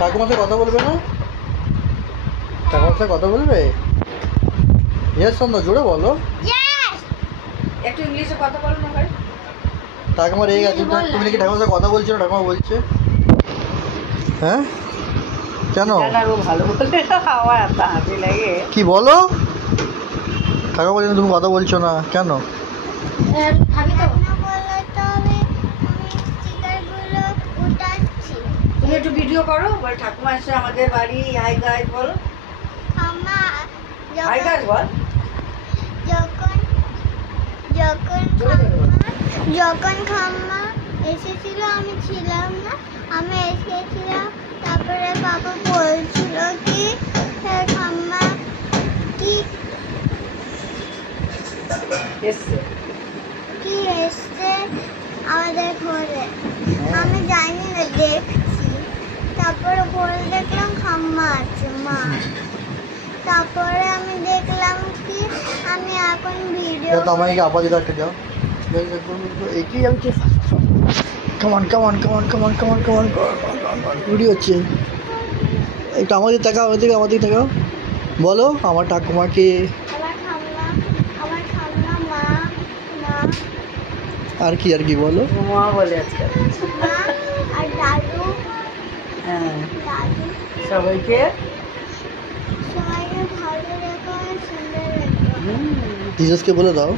ঠাকুমার সাথে কথা বলবে না? ঠাকুমার সাথে কথা বলবে? ইয়েস সন্ধ্যা, জোরে বলো। একটু ইংলিশে কথা বলো না ভাই। ঠাকুমার এই গেছে, তুমি নাকি ঠাকুমার সাথে কথা বলছো না? ঠাকুমা বলছে হ্যাঁ, কেন? ভালো বলতে আমার এত হাসি লাগে। কি বলো? ঠাকুমা বলছে তুমি কথা বলছো না কেন? তুমি একটু ভিডিও করো, বল ঠাকুমা এসে আমাদের বাড়ি, হাই গাইস বলো। হাই গাইস বল। যখন খাম্মা এসেছিল আমি ছিলাম না, আমি এসেছিলাম। তারপরে বাবা বলছিল কি খাম্মা কি এসছে আমাদের ঘরে, আমি জানি না, দেখছি। তারপরে ঘরে দেখলাম খাম্মা আছে মা। তারপরে আমি দেখলাম কি আমি এখন ভিডিও আমাকে আপাতত একটা দাও। এগিয়ে যাচ্ছে। কামান কামান কামান কামান কামান কামান ভিডিও হচ্ছে। একটু আমাদের টাকা, আমাদের টাকা বলো। আমার ঠাকুমাকে আমার খাম্মা মা আর কি বলো। মা বলে আজকাল। মা আর দাদু। হ্যাঁ, দাদু সবাইকে সবাইকে ভালো রেখো, সুন্দর রেখো। জিসাসকে বলে দাও।